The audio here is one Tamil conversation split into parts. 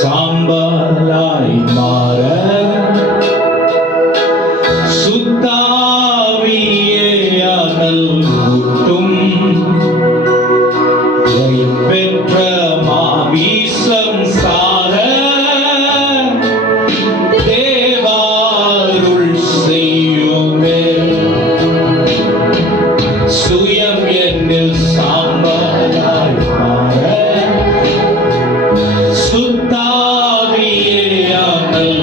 சாம்பலாய் மாற சுத்தாவியே அனல் ஊட்டும் ஜெயம் பெற்ற மாவீசம் சார தேவாருள் செய்யுமே. சுயம் என்னில் சாம்பலாய் மாற சுத்தாவியே அனல்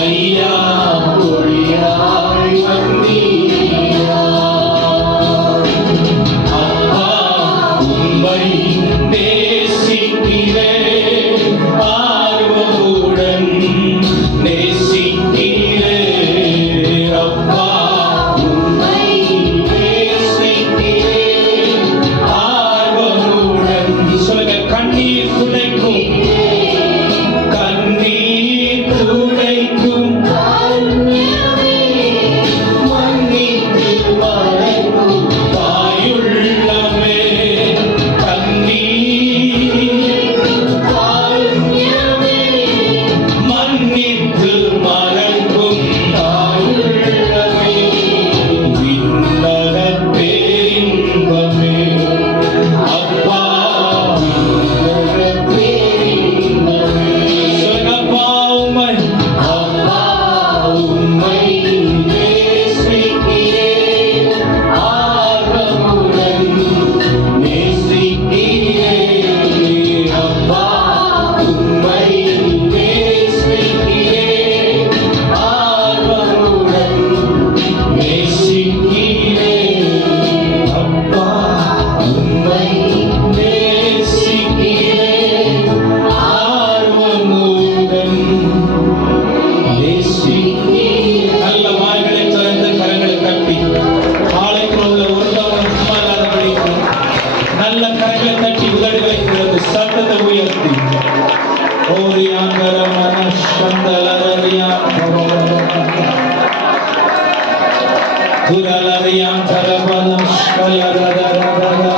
ஐயா ஒளியாய் வந்தீரா. அப்பா உம்மை நேசிக்கிறேன், ஆர்வமுடன் நேசிக்கிறேன். அப்பா உம்மை நேசிக்கிறேன், ஆர்வமுடன். சொல்லுங்க, கண்ணீர் துடைக்கும், கண்ணீர் துடைக்கும், மன்னித்து மறைக்கும் தாயுள்ளமே. கண்ணீர் தாயுள்ளமே, மன்னித்து மறைக்கும் தாயுள்ளமே. விண்ணக பேரின்பமே அப்பா, விண்ணக பேரின்பமே. சொல்லுங்கப்பா, உம்மை நேசிக்கிறேன், ஆர்வமுடன் நேசிக்கிறேன். அப்பா உம்மை நேசிக்கிறேன், ஆர்வமுடன் நேசிக்கிறேன். அப்பா உம்மை நேசிக்கிறேன், ஆர்வமுடன் நேசிக்கிறேன். நல்ல வாய்களை திறந்து கரங்களை தட்டி ஆலைக்குள் உள்ள ஒருத்தவன் சும்மா இல்லாதபடிக்கு நல்ல கரங்களை தட்டி உதடுகளை திறந்து சத்தத்தை உயர்த்தி ஓரியாங்கரமன சந்தலரியா துரலரியா தரபலம் ஸ்கலரதரதரா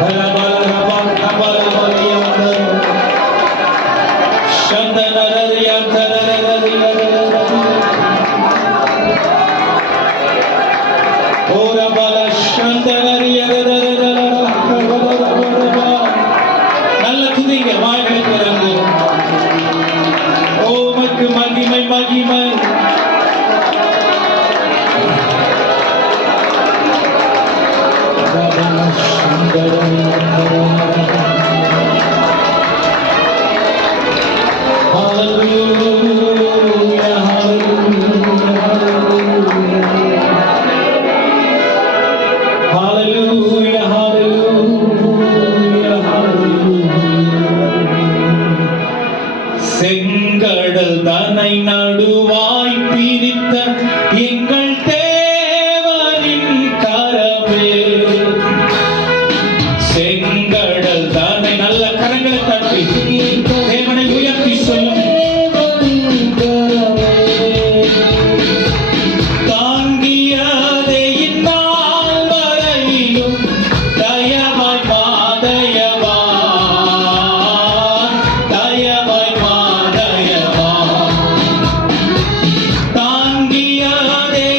தரபலரபா கபலபலியா சந்தலரியா தரரரியா ஓரபல சந்தலரியா நல்ல துதிங்க, வாய்களை திறந்து ஓமக்கு மகிமை மகிமை. Hallelujah, hallelujah, hallelujah, hallelujah. செங்கடல் தன்னை நடுவாய் பிரித்த எங்கள் தேவனின் கரமே. செங்கடல் தன்னை நல்ல கரங்களை தட்டி தேவனை உயர்த்தி சொல்லும். தாங்கியதை இந்நாள் வரையிலும் தயவாய் மாதயவா, தயவாய் மாதயவா. தாங்கியதை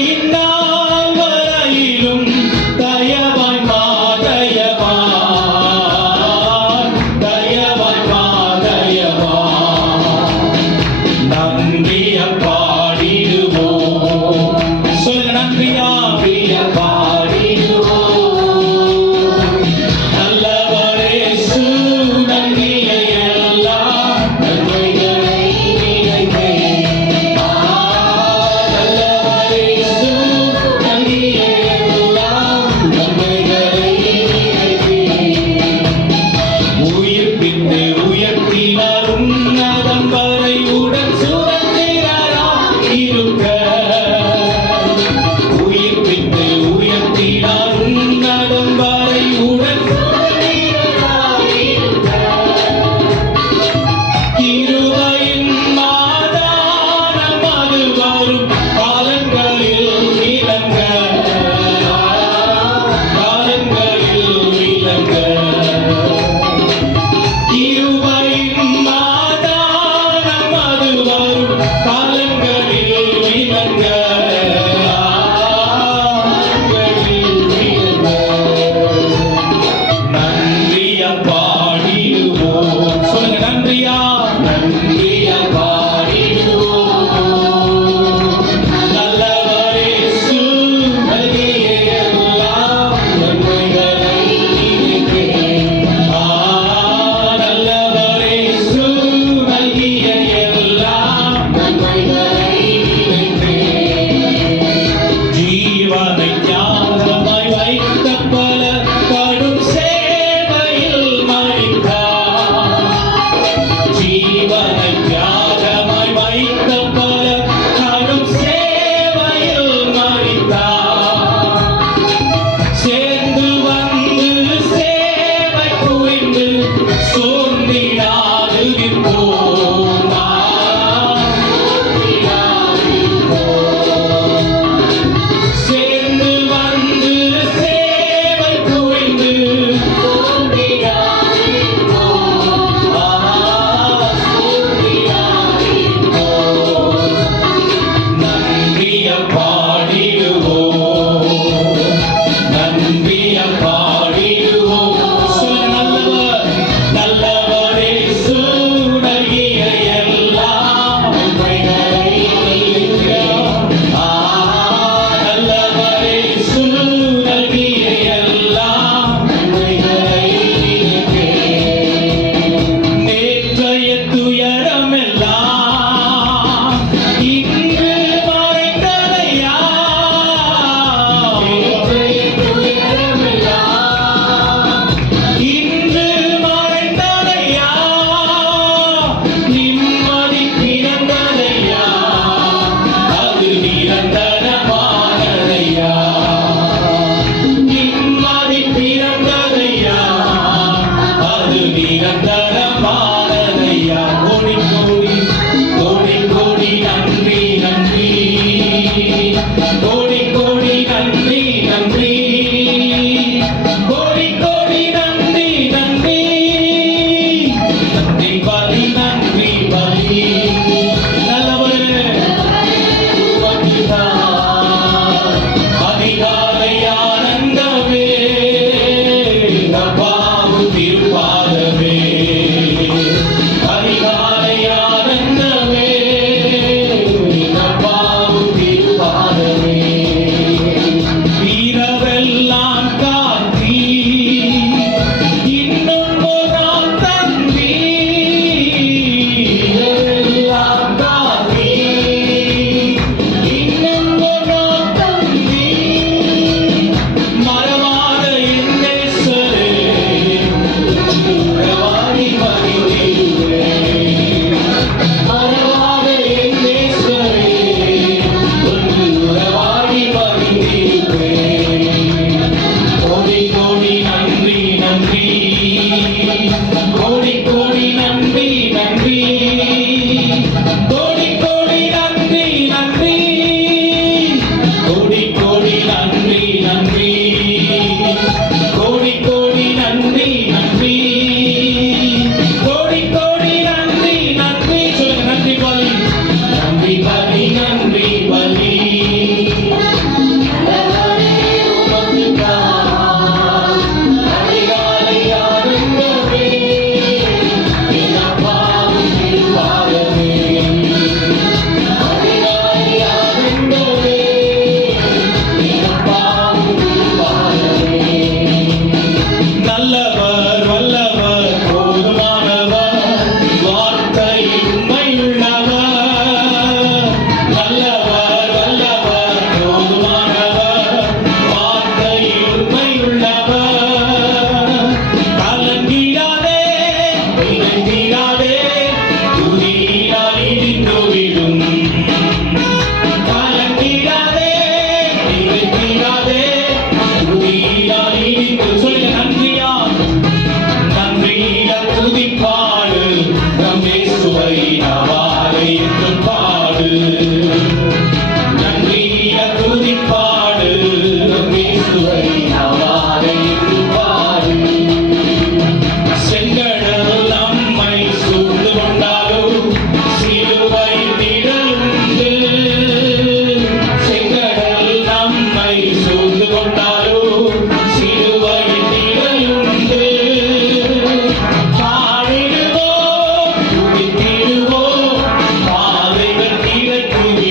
கோடி கோடி நன்றி நன்றி, கோடி கோடி நன்றி நன்றி, கோடி கோடி நன்றி நன்றி, கோடி கோடி நன்றி நன்றி. சொல்லுங்க, நன்றி பலி, நன்றி பலி, நன்றி பலி. நல்லவர் வல்லவர் போதுமானவர், வார்த்தை உண்மையுள்ளவர். நல்லவர் வல்லவர் போதுமானவர், வார்த்தை உண்மையுள்ளவர். கலங்கிடாதே இணைந்திடாதே, துதியினால் இடிந்துவிடும். கலங்கிடாதே இணைந்திடாதே, துதியினால் இடிந்து. சொல்லுங்க, நன்றியா நன்றியா துதிப்பாடு, நம் இயேசுவை நாவாலே என்று பாடு. நன்றியா துதிப்பாடு, நம் இயேசுவை நாவாலே என்று பாடு. செங்கடல் நம்மை சூழ்ந்து கொண்டாலும் சிலுவை நிழலுண்டு. செங்கடல் நம்மை சூழ்ந்து கொண்டாலும் சிலுவை நிழலுண்டு. பாடிடுவோம் துதித்திடுவோம், பாதைகள் கிடைக்குமே.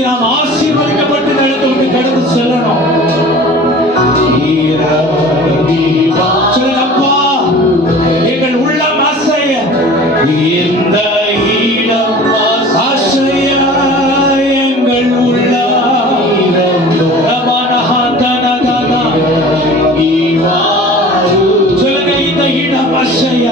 இன்னைக்கு நாம் ஆசீர்வதிக்கப்பட்டு இந்த இடத்தை விட்டு கடந்து செல்லணும். அப்பா, எங்கள் உள்ளம் அசைய இந்த இடம் அசைய எங்கள் உள்ளம் சொல்லுங்க, இந்த இடம் அசைய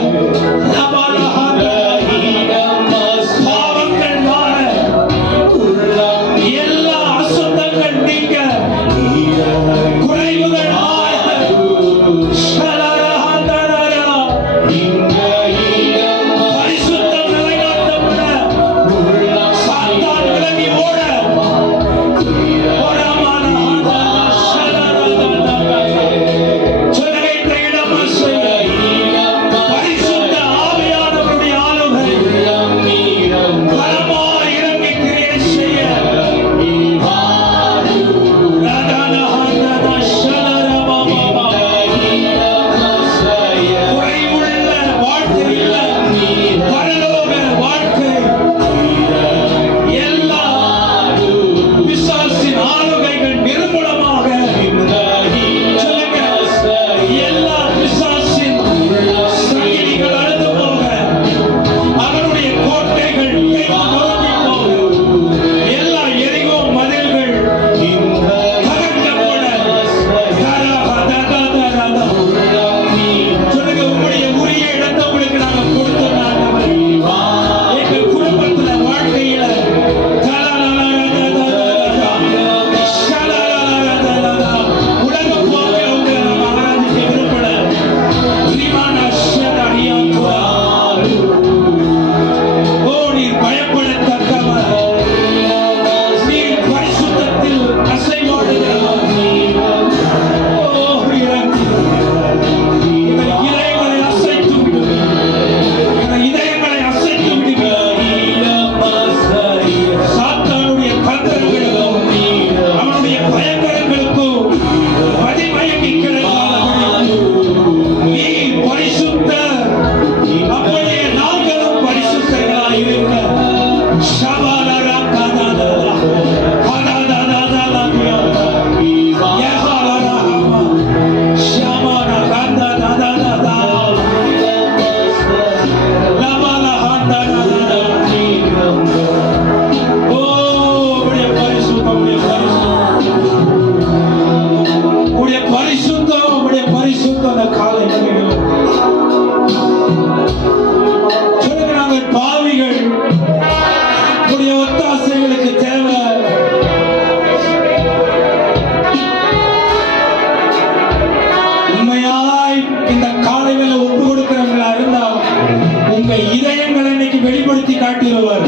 வெளிப்படுத்தி காட்டிடுவார்.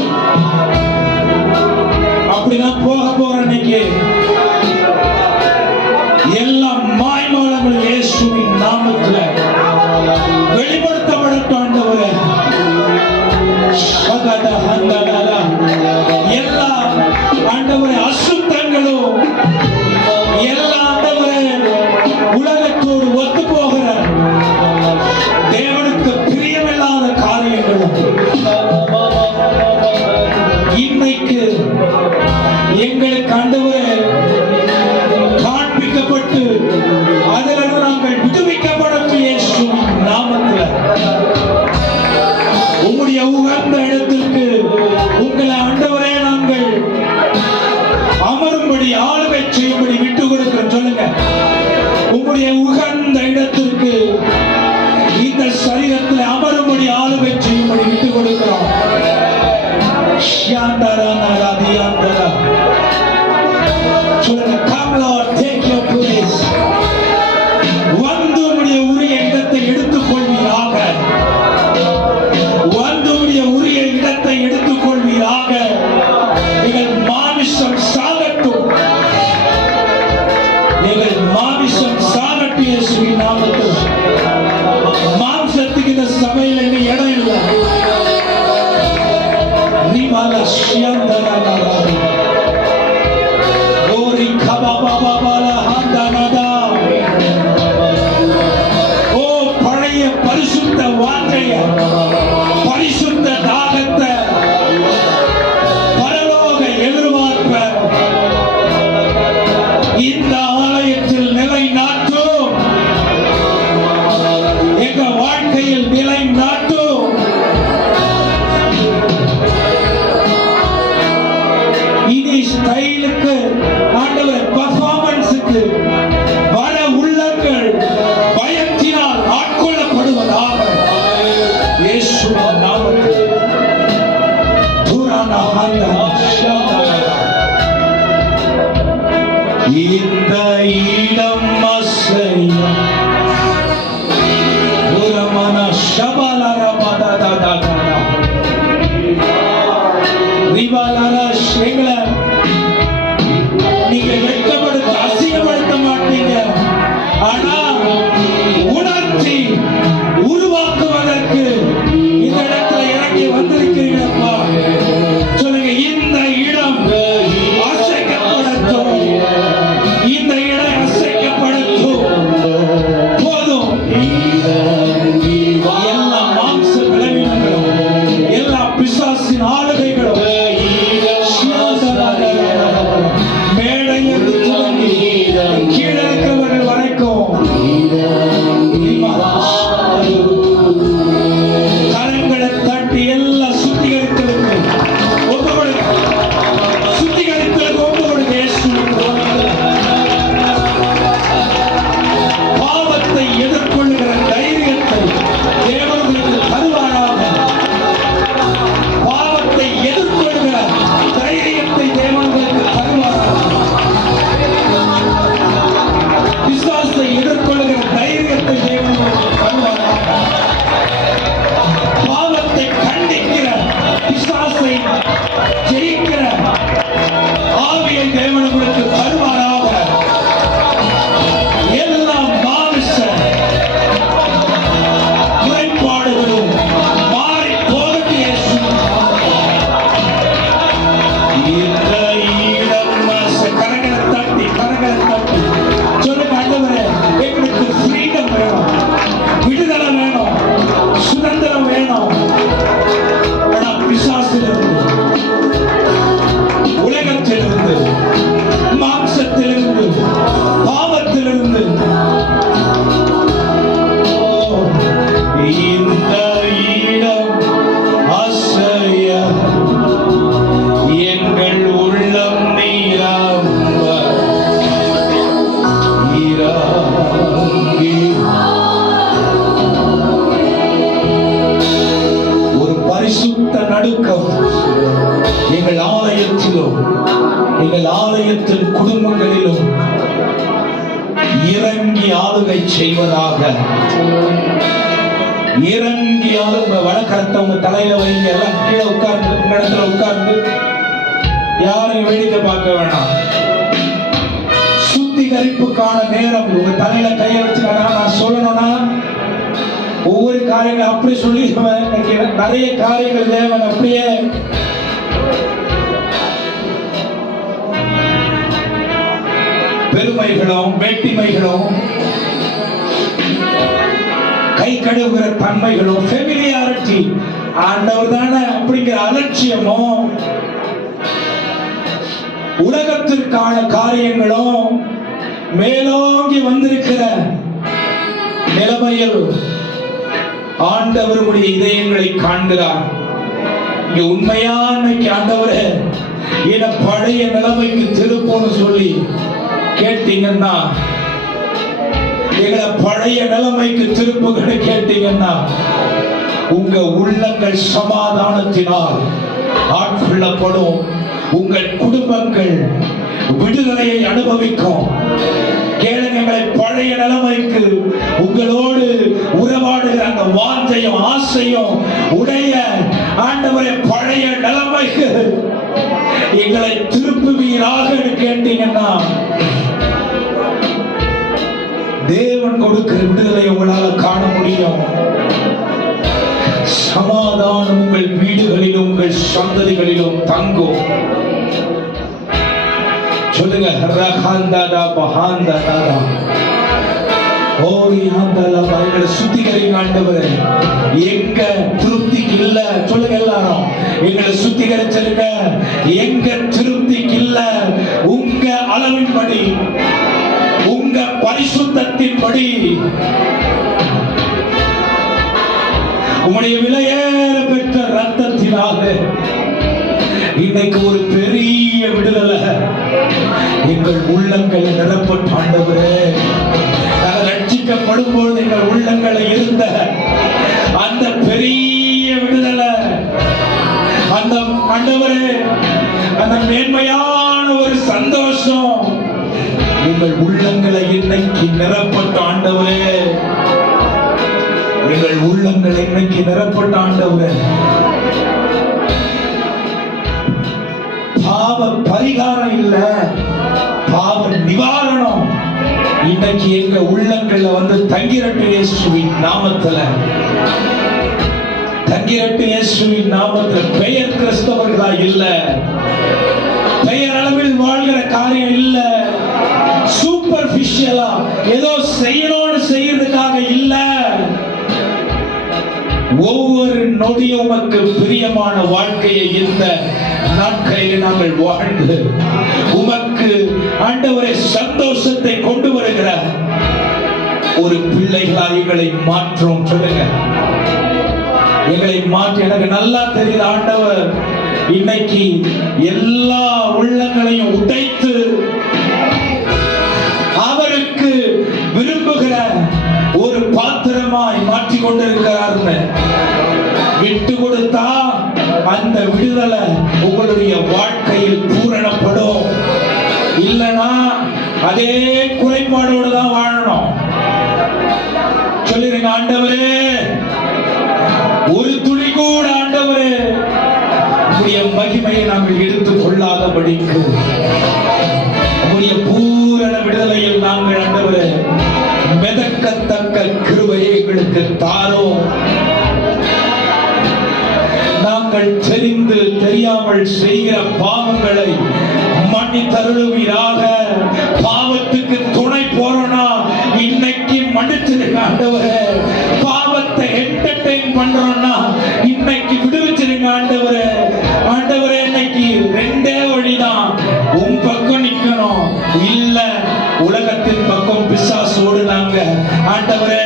அப்படிதான் போக போற அன்னைக்கு எல்லா மாய்மாலங்களும் இயேசுவின் நாமத்துல வெளிப்படுத்தப்படட்டும். ஆண்டவரே, எல்லா ஆண்டவரே அசுத்தங்களும் எல்லா ஆண்டவரே உலகத்தோடு ஒத்து போகிற தேவனுக்கு பிரியமில்லாத காரியங்களும் இன்னைக்கு எங்களுக்கு ஆண்டவரே காண்பிக்கப்பட்டு அதிலிருந்து நாங்கள் விடுவிக்கப்படக்கூடிய இயேசுவின் நாமத்தில் உம்முடைய உகந்த இடத்திற்கு உங்களை ஆண்டவரே நாங்கள் அமரும்படி ஆளுகை செய்யும்படி விட்டு கொடுக்கிறோம். சொல்லுங்க, உம்முடைய உகந்த இடத்திற்கு இந்த சரீரத்தில் அமரும்படி ஆளுகை செய்யும்படி விட்டு கொடுக்கிறோம். சொல்லுங்க, come Lord, take your place. வந்து உம்முடைய உரிய இடத்தை எடுத்துக் கொள்வீராக, வந்து உம்முடைய உரிய இடத்தை எடுத்துக் கொள்வீராக. எங்கள் மாமிசம் சாகட்டும், எங்கள் மாமிசம் சாகட்டும் இயேசுவின் நாமத்தில். மாம்சத்துக்கு இந்த சபையில் எங்க இடம் இல்லை. பழைய பரிசுத்த வாஞ்சைய, பரிசுத்த தாகத்தை, பரலோக எதிர்பார்ப்ப ஸ்டைலுக்கு ஆண்டவரே பெர்ஃபார்மன்ஸுக்கு வர உள்ளங்கள் பயத்தினால் ஆட்கொள்ளப்படுவதாக இயேசுவின் நாமத்தில் துரானா ஹந்தா இந்த இடம் அசையும் புரமன ஷபலர பததததத ரிபலர ஷேங்கள நீங்க வெட்கப்படுத்த அசிங்கப்படுத்த மாட்டீங்க. ஆனா உணர்ச்சி உருவாக்குவதற்கு இந்த இடத்துல இறங்கி வந்திருக்கிறீங்களப்பா. சொல்லுங்க, இந்த இடம் அசைக்கப்படட்டும், இந்த இடம் அசைக்கப்படட்டும். போதும், எல்லா மாம்ச விளைவுகளும் எல்லா பிசாசின் ஆளுகைகளும் மேடையில் தொடங்கி கீழே இருக்கிறவர்கள் வரைக்கும் கரங்களை தட்டி எல்லா சுத்திகரித்தலுக்கு ஒப்பு கொடுங்க. சுத்திகரித்தலுக்கு ஒப்பு கொடுங்க. பாவத்தை எதிர்கொள்ளுகிற தைரியத்தை தேவனுக்கு தருவாராக. பாவத்தை எதிர்கொள்ளுகிற தைரியத்தை தேவனுக்கு தருவாராக. விசுவாசத்தை எதிர்கொள்ளுகிற தைரியத்தை தேவனுக்கு தருவாராக. பாவத்தை கண்டிக்கிற பிசாசை ஜெயிக்கிற ஆவியை தேவனுக்கு தருவாராக. எல்லா மாமிச முறைப்பாடுகளும் மாறி போகட்டும் இயேசுவின் நாமத்தில். இந்த இடம் கரங்களை தட்டி சொல்லுங்க, ஆண்டவரே எங்களுக்கு ஃப்ரீடம் வேணும், விடுதலை வேணும், சுதந்திரம் வேணும். ஆனா பிசாசிலிருந்து, உலகத்திலிருந்து, மாம்சத்திலிருந்து, பாவத்திலிருந்து இந்த இடம் அசைய எங்கள் உள்ளம் நீராம்ப இறங்கி. ஒரு பரிசுத்த நடுக்கம் எங்கள் ஆலயத்திலும் எங்கள் ஆலயத்தின் குடும்பங்களிலும் இறங்கி ஆளுகை செய்வதாக. இறங்கி ஆளுங்க. வடக்கரத்தை உங்க தலையில வைங்க. எல்லாம் கீழே உட்கார்ந்து உங்க இடத்துல உட்கார்ந்து யாரையும் வேடிக்கை பார்க்க வேணாம். சுத்திகரிப்புக்கான நேரம். உங்க தலையில கைய வச்சு நான் சொல்லணும்னா ஒவ்வொரு காரியங்கள் அப்படி சொல்லிடுவேன். நிறைய காரியங்கள் தேவன் அப்படியே பெருமைகளும் மேட்டிமைகளும் கை கழுவுகிற தன்மைகளும் ஃபெமிலியாரிட்டி ஆண்டவர் தானே அப்படிங்கிற அலட்சியமும் உலகத்திற்கான காரியங்களும் மேலோங்கி வந்திருக்கிற நிலைமையில் ஆண்டவருடைய இதயங்களை காண்கிறார். இங்க உண்மையானைக்கு ஆண்டவரே என பழைய நிலைமைக்கு திருப்போன்னு சொல்லி கேட்டீங்கன்னா, எங்களை பழைய நிலைமைக்கு திருப்புகளை கேட்டீங்கன்னா உங்க உள்ளங்கள் சமாதானத்தினால் ஆட்கொள்ளப்படும். உங்கள் குடும்பங்கள் விடுதலையை அனுபவிக்கும். கேளுங்களை பழைய நிலைமைக்கு உங்களோடு உறவாடுகிற அந்த வாஞ்சையும் ஆசையும் உடைய ஆண்டவரை பழைய நிலைமைக்கு எங்களை திருப்புவீராக கேட்டீங்கன்னா தேவன் கொடுக்கிற விடுதலை உங்களால் காண முடியும். சமாதானம் உங்கள் வீடுகளிலும் உங்கள் சந்ததிகளிலும் தங்கும். சொல்லுங்க, சுத்திகரிங்க ஆண்டவரே. எங்க திருப்திக்கு இல்ல சொல்லுங்க எல்லாரும், எங்களை சுத்திகரிச்சிருங்க. எங்க திருப்திக்கு இல்ல உங்க அளவின்படி, உங்க பரிசுத்தத்தின்படி, உம்முடைய விலையேற பெற்ற ரத்தத்தினால இன்னைக்கு ஒரு பெரிய விடுதலை எங்கள் உள்ளங்களை நிரப்பட்ட ஆண்டவரே. நாங்கள் ரட்சிக்கப்படும் பொழுது எங்கள் உள்ளங்களை இருந்த அந்த பெரிய விடுதலை, அந்த ஆண்டவரே, அந்த மேன்மையான ஒரு சந்தோஷம் எங்கள் உள்ளங்களை இன்னைக்கு நிரப்பட்ட ஆண்டவரே. எங்கள் உள்ளங்களை இன்னைக்கு நிரப்பட்ட ஆண்டவரே. பாவ பரிகாரம் இல்ல, பாவ நிவாரணம் இன்னைக்கு எங்க உள்ளங்கள்ல வந்து தங்கிரட்டு இயேசுவின் நாமத்துல, தங்கிரட்டு இயேசுவின் நாமத்துல. பெயர் கிறிஸ்தவர்களா இல்ல, பெயர் அளவில் வாழ்கிற காரியம் இல்ல, சூப்பர்ஃபிஷியலா ஏதோ செய்யணும்னு செய்யறதுக்காக இல்ல. ஒவ்வொரு நொடியும் உமக்கு பிரியமான வாழ்க்கையை இந்த நாட்களில் நாங்கள் வாழ்ந்து உமக்கு ஆண்டவரே சந்தோஷத்தை கொண்டு வருகிற ஒரு பிள்ளைகளாக எங்களை மாற்றோம். சொல்லுங்க, எங்களை மாற்றி. எனக்கு நல்லா தெரியுது ஆண்டவர் இன்னைக்கு எல்லா உள்ளங்களையும் உடைத்து அவருக்கு விரும்புகிற ஒரு பாத்திரமாய் மாற்றி கொண்டிருக்கிறார். விட்டு கொடுத்தா அந்த விடுதலை உங்களுடைய வாழ்க்கையில் பூரணப்படும். இல்லனா அதே குறைபாடோடு தான் வாழணும். சொல்லிருங்க, ஆண்டவரே ஒரு துளி கூட ஆண்டவரே உங்களுடைய மகிமையை நாங்கள் எடுத்துக் கொள்ளாதபடிக்கு உங்களுடைய பூரண விடுதலையில் நாங்கள் ஆண்டவரே மிதக்கத்தக்க கிருபையை எங்களுக்கு தாரோம். நாங்கள் தெரிந்து தெரியாமல் செய்கிற பாவங்களை மன்னித்தருளுவீராக. பாவத்துக்கு துணை போறோம்னா இன்னைக்கு மன்னிச்சிருங்க ஆண்டவரே. பாவத்தை என்டர்டெயின் பண்றோம்னா இன்னைக்கு விடுவிச்சிருங்க ஆண்டவரே. ஆண்டவரே, இன்னைக்கு ரெண்டே வழிதான், உன் பக்கம் நிக்கணும், இல்ல உலகத்தின் பக்கம் பிசாசோடு நாங்க ஆண்டவரே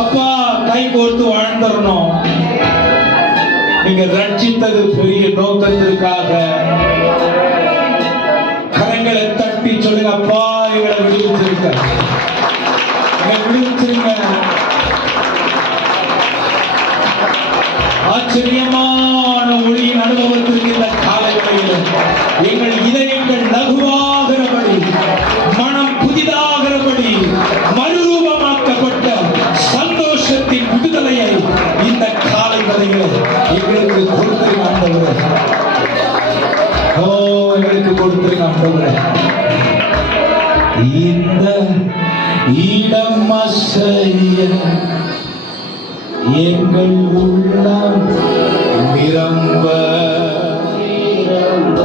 அப்பா கை கோர்த்து வாழ்ந்துடணும். நீங்க ரட்சித்தது பெரிய நோக்கத்திற்காக. கரங்களை தட்டி சொல்லுங்க, அப்பா எங்களை விடுவிச்சிருக்க, விடுவிச்சிருங்க. ஆச்சரியமான ஒளியின் அனுபவத்திற்கு இந்த காலையில் எங்கள் இதயங்கள் லகுவாகிறபடி, மனம் புதிதாகிறபடி, மறுரூபமாக்கப்பட்ட சந்தோஷத்தின் விடுதலையை இந்த காலை வரையில் எங்களுக்கு கொடுத்திருக்க ஆண்டவரே. ஓ, எங்களுக்கு கொடுத்திருக்க ஆண்டவரே. இந்த இடம் அசைய எங்கள் உள்ளம் நிரம்ப நிரம்ப